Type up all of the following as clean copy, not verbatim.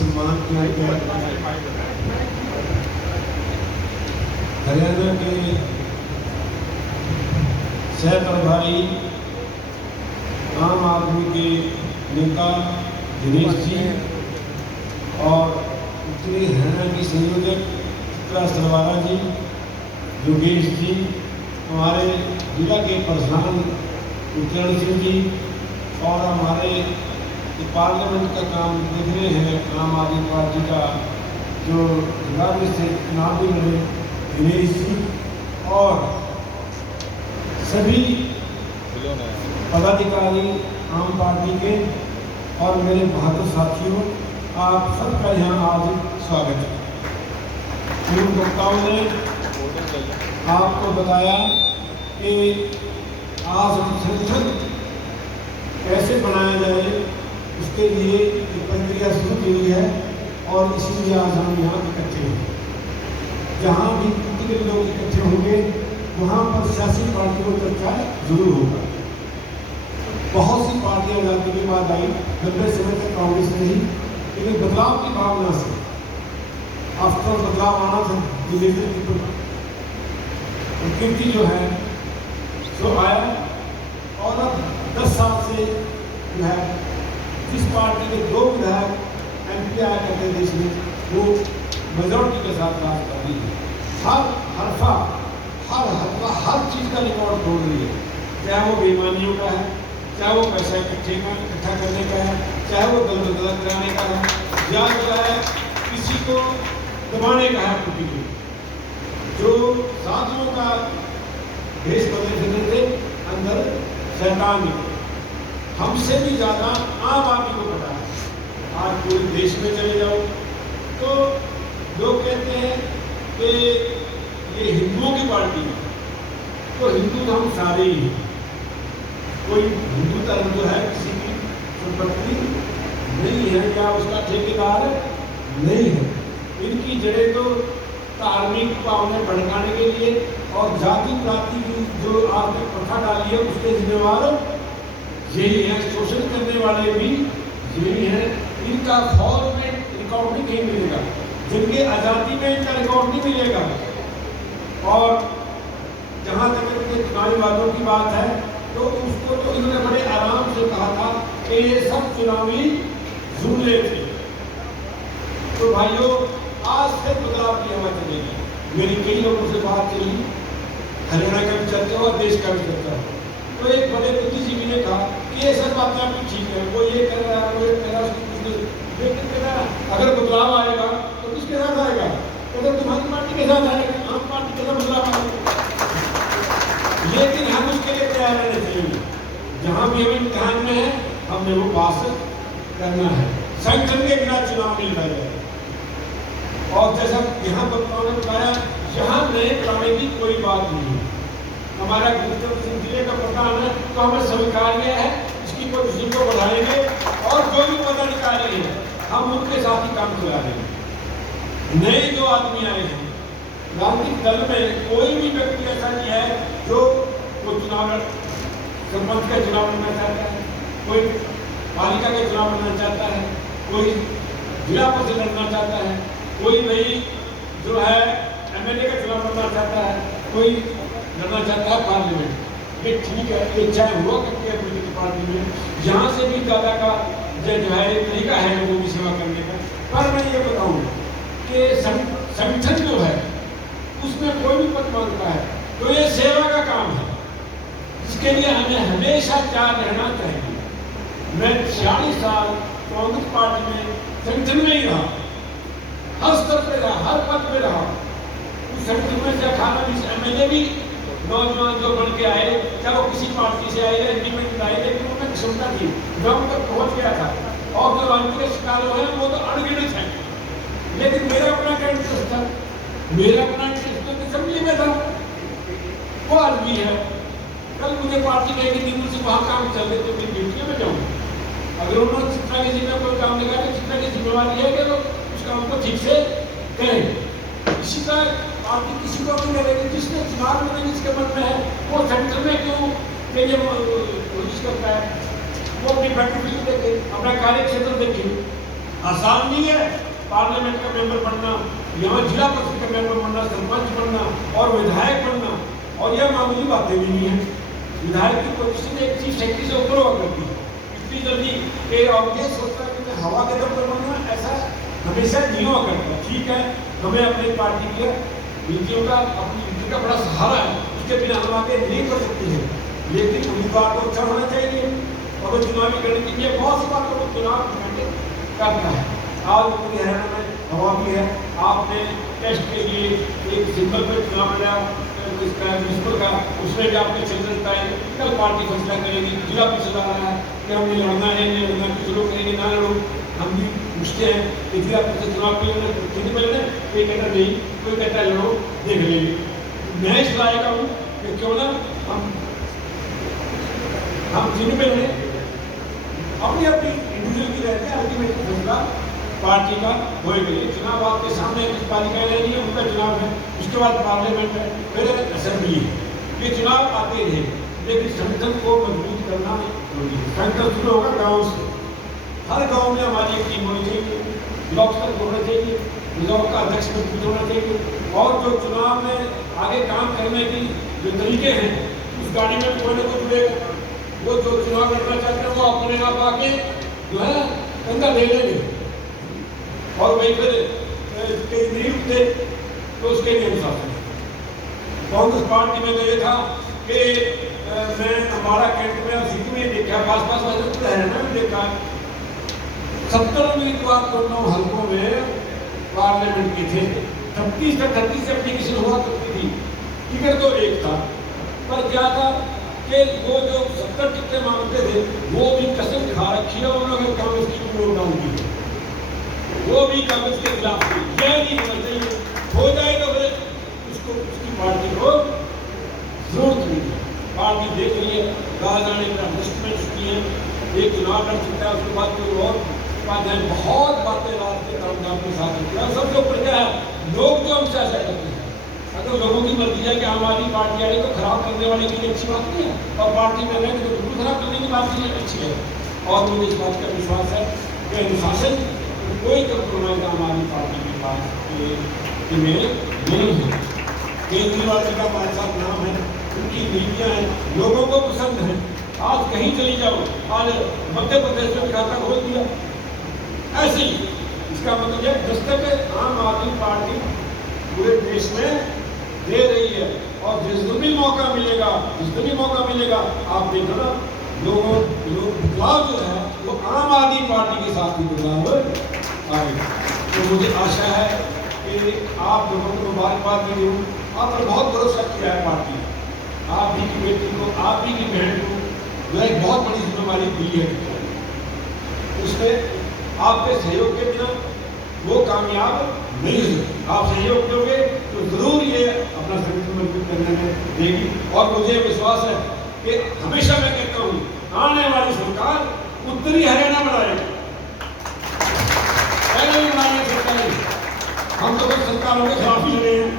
सम्मान किया गया। हरियाणा के सह प्रभारी आम आदमी के नेता दिनेश जी और उत्तरी हरियाणा की संयोजक चित्रा सरवारा जी, योगेश जी, हमारे जिला के प्रधान उत्तरायण सिंह जी और हमारे पार्लियामेंट का काम देख रहे हैं आम आदमी पार्टी का जो राज्य से चुनाव भी लड़े दिनेश जी और सभी पदाधिकारी आम पार्टी के और मेरे बहादुर साथियों, आप सबका यहाँ आज स्वागत है। पूर्व वक्ताओं ने आपको बताया कि आज संगठन कैसे बनाया जाए, उसके लिए एक प्रक्रिया शुरू की हुई है और इसीलिए आज हम यहाँ इकट्ठे हैं। जहाँ भी व्यक्तिगत लोग इकट्ठे होंगे वहाँ पर सियासी पार्टियों पर चर्चा जरूर होगा। बहुत सी पार्टियां आजादी के बाद आई, लंबे समय तक कांग्रेस रही, लेकिन बदलाव की भावना से आफ्टर बदलाव आना था, प्रकृति जो है सो आया और अब 10 साल से जो है जिस पार्टी के 2 विधायक MP आया करते देश में वो मेजॉरिटी के साथ राज कर रही है। हर हरफा हर चीज़ का रिकॉर्ड तोड़ रही है, चाहे वो बेईमानियों का है, चाहे वो पैसा इकट्ठा करने का है, चाहे वो गलत कराने का है, या जो है किसी को दबाने का है। कुछ भी जो साथियों का भेष बदले फिरने थे अंदर शैतान निकले, हमसे भी ज़्यादा आम आदमी को पता है। आज पूरे देश में चले जाओ तो लोग कहते हैं कि ये हिंदुओं की पार्टी है, तो हिंदू तो हम सारे ही हैं। कोई हिंदू धर्म जो है किसी की संपत्ति नहीं है या उसका ठेकेदार नहीं है। इनकी जड़ें तो धार्मिक भावनाएं भड़काने के लिए और जाति पाति की जो आपने प्रथा डाली है उसके जिम्मेवार यही है। शोषण करने वाले भी यही है। इनका फौज में रिकॉर्ड भी नहीं मिलेगा, जिनके आज़ादी में इनका रिकॉर्ड नहीं मिलेगा। और जहाँ तक इनके चुनावी वादों की बात है तो उसको तो इन्होंने बड़े आराम से कहा था कि ये सब चुनावी जुमले थे। तो भाइयों, आज से बदलाव की हवा चलेगी। मेरी कई लोगों से बात चली, हरियाणा का भी चर्चा हुआ, देश का भी चर्चा हुआ। तो एक बड़े बुद्धिजीवी ने कहा कि ये सब बातें आपकी ठीक है, वो ये कह रहा है, वो ये कह रहा है, लेकिन अगर बदलाव आएगा तो किसके साथ आएगा? तो तुम्हारी पार्टी के साथ आएगा, आम पार्टी के साथ बदलाव आएगा। लेकिन हम उसके लिए तैयार रहने चाहिए। जहाँ भी हम इम्तिहान में है हमने वो पास करना है। संगठन के बिना चुनाव नहीं लड़ा जाएगा। और जैसा यहाँ वक्ताओं ने बताया, यहाँ नए कराने की कोई बात नहीं है। हमारा गुरुदेव सिंह जिले का प्रधान है तो हमें स्वीकार्य है, इसकी पोजीशन को बढ़ाएंगे और जो भी पदाधिकारी है हम उनके साथ ही काम चला रहे हैं। नए जो आदमी आए हैं राजनीतिक दल में, कोई भी व्यक्ति ऐसा नहीं है जो वो चुनाव सरपंच का चुनाव लड़ना चाहता है, कोई पालिका का चुनाव लड़ना चाहता है, कोई जिला परिषद लड़ना चाहता है, कोई भाई जो है MLA का चुनाव लड़ना चाहता है, कोई लड़ना चाहता है पार्लियामेंट। ये ठीक है, ये चाहे हुआ करती है पॉलिटिकल पार्टी में, यहाँ से भी ज़्यादा का जो है तरीका है लोगों की सेवा करने का। पर मैं ये बताऊँ कि संगठन जो है उसमें कोई भी पद मांगता है तो ये सेवा का काम है, जिसके लिए हमें हमेशा तैयार रहना चाहिए। मैं 46 साल कांग्रेस पार्टी में संगठन में ही रहा, हर स्तर पे रहा, हर पद पे रहा। उस संगठन में से 18-20 MLA भी नौजवान जो बन के आए, चाहे वो किसी पार्टी से आए या इंडिपेंडेंट आए, लेकिन उनमें क्षमता थी, गाँव तक पहुँच गया था। और जो अंतरिक्ष शिकारों हैं वो तो अनगिनत हैं, लेकिन मेरा अपना क्या इंटरेस्ट था, मेरा अपना इंटरेस्ट तो असेंबली में था। वो आदमी है, कल मुझे पार्टी कहेगी कि मुझसे वहाँ काम चल रहे तो मैं ड्यूटी में जाऊँ। अगर उन्होंने चित्रा के जी में कोई काम लगा तो चित्रा की जिम्मेवारी है कि तो उस काम को ठीक से करें। इसी का पार्टी किसी को भी करेगी, जिसने चुनाव में जिसके मन में है वो सेंटर में क्यों कोशिश करता है, वो अपनी बैटरी देखे, अपना कार्य क्षेत्र देखे। आसान नहीं है पार्लियामेंट का मेंबर बनना, यहाँ जिला परिषद का मेंबर बनना, सरपंच बनना और विधायक बनना। और यह मामूली बातें भी नहीं है। विधायक की पोजीशन एक चीफ सेक्रेटरी से ऊपर हुआ करती है इतनी जल्दी कि और ये सोचता है कि मैं हवा के दम पर बनना, ऐसा हमेशा नहीं हुआ करता। ठीक है, हमें अपनी पार्टी की नीतियों का, अपनी नीति का बड़ा सहारा है, उसके बिना हम आगे नहीं बढ़ सकते हैं, लेकिन उम्मीदवार को अच्छा होना चाहिए। और चुनावी करने के लिए बहुत सी बातों को चुनाव करता है। आज पूरी हरियाणा में हवा भी है। आपने टेस्ट के लिए एक सिंबल पर चुनाव लड़ा, इसका म्यूनसिपल का, उसमें भी आपके चिल्ड्रन टाइम कल पार्टी फैसला करेगी, जिला परिषद आ रहा है कि हमें लड़ना है नहीं लड़ना, कुछ लोग कहेंगे ना लड़ो, हम भी पूछते हैं कि जिला परिषद चुनाव के लिए कितने में लड़े, कोई कहता नहीं, कोई कहता लड़ो देख लेंगे। मैं इस राय का हूँ कि क्यों ना हम जिन पे लड़े, अपनी अपनी इंडिविजुअल की रहते हैं, अल्टीमेट फैसला पार्टी का होएगा। चुनाव आपके सामने पालिकाएं ले रही है, उनका चुनाव है, उसके बाद पार्लियामेंट है, फिर असेंबली है। ये चुनाव आते रहे, लेकिन संगठन को मजबूत करना जरूरी है। संगठन शुरू होगा गाँव से। हर गाँव में हमारी एक टीम होनी चाहिए, ब्लॉक स्तर होना चाहिए, ब्लॉक का अध्यक्ष मजबूत होना चाहिए। और जो चुनाव में आगे काम करने की जो तरीके हैं, उस गाड़ी में कोई ना कोई जुड़ेगा। वो जो चुनाव लड़ना चाहते हैं वो अपने आप आके जो है कंधा दे देंगे, और वही फिर नहीं उठते तो उसके लिए अनुशासन। कांग्रेस पार्टी में तो ये था कि मैं हमारा कैंट में सीट में देखा, पास हरियाणा में देखा 70 उम्मीदवार दोनों हल्कों में पार्लियामेंट के थे। 36 से 38 से एप्लीकेशन हुआ करती थी, टिकट तो एक था। पर क्या था कि वो जो 70 टिकटें मांगते थे वो भी कसम खा रखी है उन्होंने कांग्रेस की वोट डाउन की, वो भी कांग्रेस के खिलाफ थी। यह नहीं होना चाहिए, हो जाए तो फिर उसको उसकी पार्टी को जरूरत नहीं है। पार्टी देख रही है, राजधानी में इन्वेस्टमेंट की है, एक चुनाव लड़ सकता है, उसके बाद कोई और बात है। बहुत बातें रात के कामकाज के साथ होती है। सबसे ऊपर क्या है, लोग जो हमसे ऐसा करते हैं, अगर लोगों की मर्जी है कि आम आदमी पार्टी वाले को खराब करने वाले की अच्छी बात नहीं है, और पार्टी में रहेंगे तो बिल्कुल खराब करने की बात नहीं अच्छी है। और मुझे इस बात का विश्वास है कि अनुशासन कोई कंप्रोमाइज आम आदमी पार्टी के पास में नहीं है। केजरीवाल जी का हमारे साथ नाम है, उनकी नीतियाँ हैं, लोगों को पसंद है। आज कहीं चली जाओ, आज मध्य प्रदेश में खाता खोल दिया, ऐसे ही इसका मतलब है दस्तक आम आदमी पार्टी पूरे देश में दे रही है। और जिस दिन भी मौका मिलेगा, आप देखो ना, लोग बदलाव जो है वो आम आदमी पार्टी के साथ ही बदलाव आएगा। तो मुझे आशा है कि आप लोगों को मुबारकबाद भी दूँ। आपने बहुत भरोसा किया है पार्टी, आप भी की बेटी को, आप भी की बहन को जो एक बहुत बड़ी जिम्मेदारी दी है, उसमें आपके सहयोग के बिना वो कामयाब नहीं हो। आप सहयोग दोगे तो जरूर ये अपना संगठन मजबूत करने में देगी। और मुझे विश्वास है कि हमेशा मैं कहता हूँ, आने वाली सरकार उत्तरी हरियाणा बनाएगी, पहले भी बनाएगी सरकार। हम तो कुछ सरकारों के खिलाफ ही रहे हैं,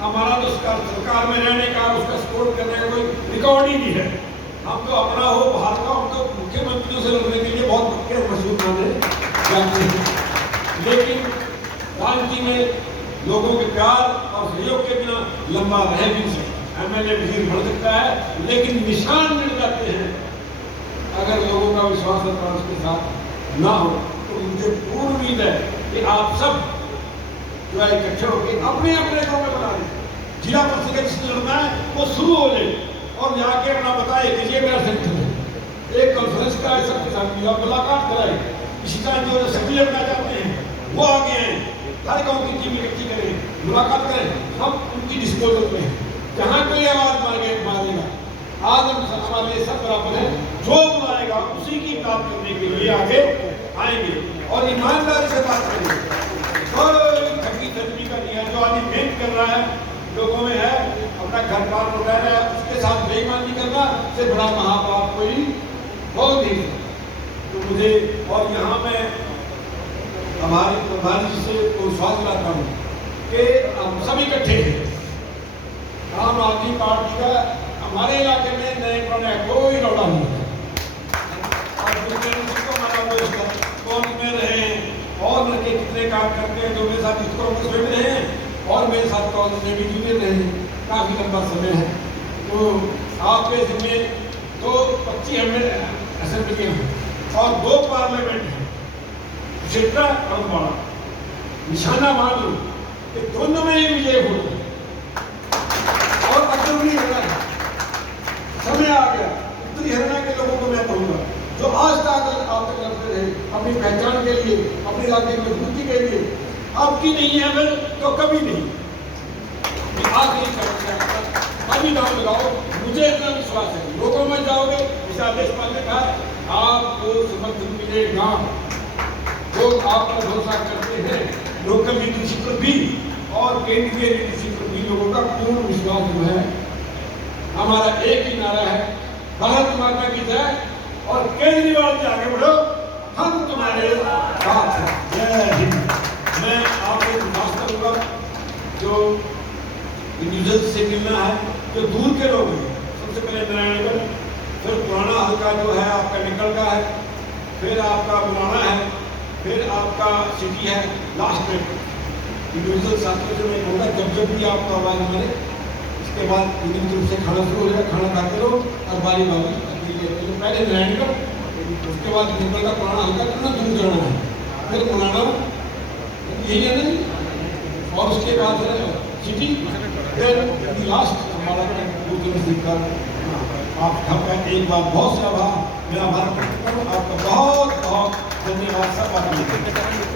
हमारा तो सरकार में रहने का, उसका सपोर्ट करने का कोई रिकॉर्ड ही नहीं है। हम तो अपना हो बाहर का, हम तो मुख्यमंत्रियों से लड़ने के लिए बहुत पक्के मशहूर माने जाते हैं। लेकिन राजनीति में लोगों के प्यार और सहयोग के बिना लंबा रह भी नहीं सकता। एमएलए भी बढ़ सकता है, लेकिन निशान मिल जाते हैं। अगर लोगों का विश्वास और उसके साथ ना हो तो मुझे पूर्ण उम्मीद है कि आप सब जो है इकट्ठे होकर अपने अपने गाँव में बना लें। जिला परिषद का जिससे लड़ना है वो शुरू हो जाए और जाके अपना बताए कि ये मेरा सेंटर है। एक कॉन्फ्रेंस का सबके साथ मुलाकात कराए। इसी तरह जो असेंबली लड़ना चाहते हैं वो आगे हैं, हर गाँव की टीम इकट्ठी करें, मुलाकात करें, हम उनकी डिस्पोजल में हैं। जहाँ कोई आवाज़ मारेगा, आज हम हमारे सब बराबर हैं, जो बुलाएगा उसी की बात करने के लिए आगे आएंगे और ईमानदारी से बात करेंगे। कोई ठगी ठगी का नहीं है। जो आदमी मेहनत कर रहा है, लोगों में है, अपना घर बार उठा रहा है, उसके साथ बेईमानी करना से बड़ा महापाप कोई हो नहीं। तो मुझे और यहाँ मैं हमारी प्रधान जी से विश्वास दिलाता हूँ कि हम सब इकट्ठे हैं। आम आदमी पार्टी का हमारे इलाके में नए पुराने कोई रौला नहीं है। और कौन में रहे करते हैं जो मेरे साथ यूथ कांग्रेस में रहे हैं और मेरे साथ कांग्रेस में भी जुड़े रहे हैं, काफ़ी लंबा समय है। तो आपके जिम्मे 25 असेंबलियाँ हैं और 2 पार्लियामेंट हैं, जेठा और बड़ा। निशाना मान लो कि दोनों में ही विजय हो और अग्रणी होना है। समय आ गया। उत्तरी हरियाणा के लोगों को मैं कहूँगा जो आज तक लड़ते रहे अपनी पहचान के लिए, अपनी राज्य की मजबूती के लिए, अब की नहीं है अगर तो कभी नहीं। आखिरी अभी नाम लगाओ, मुझे इतना विश्वास है लोगों में जाओगे। विशाल देशपाल ने कहा आपको समर्थन मिलेगा, लोग आप पर भरोसा करते हैं। लोकल लीडरशिप पर भी और केंद्रीय लीडरशिप पर भी लोगों का पूर्ण विश्वास जो है। हमारा एक ही नारा है, भारत माता की जय और केजरीवाल जी आगे बढ़ो, हम तुम्हारे साथ हैं। जय हिंद। मैं आपको विश्वास करूंगा जो इंडिविजुअल से मिलना है, जो दूर के लोग हैं, सबसे पहले नारायणगढ़, फिर पुराना हल्का जो है आपका निकल का है, फिर आपका पुराना है, फिर आपका सिटी है, लास्ट में इंडिविजुअल साथियों से मैं कहूँगा जब भी आपका आवाज़ मारे इसके बाद इन्हीं रूप से खाना शुरू हो जाए, खाना खाते रहो और बारी पहले नारायणगढ़, उसके बाद निकल का पुराना हल्का कितना दूर जाना है, फिर पुराना यही है नहीं, और उसके बाद सिटी, फिर लास्ट हमारा आपका एक बार बहुत सा आभार, मेरा आभार आपका बहुत बहुत धन्यवाद सब।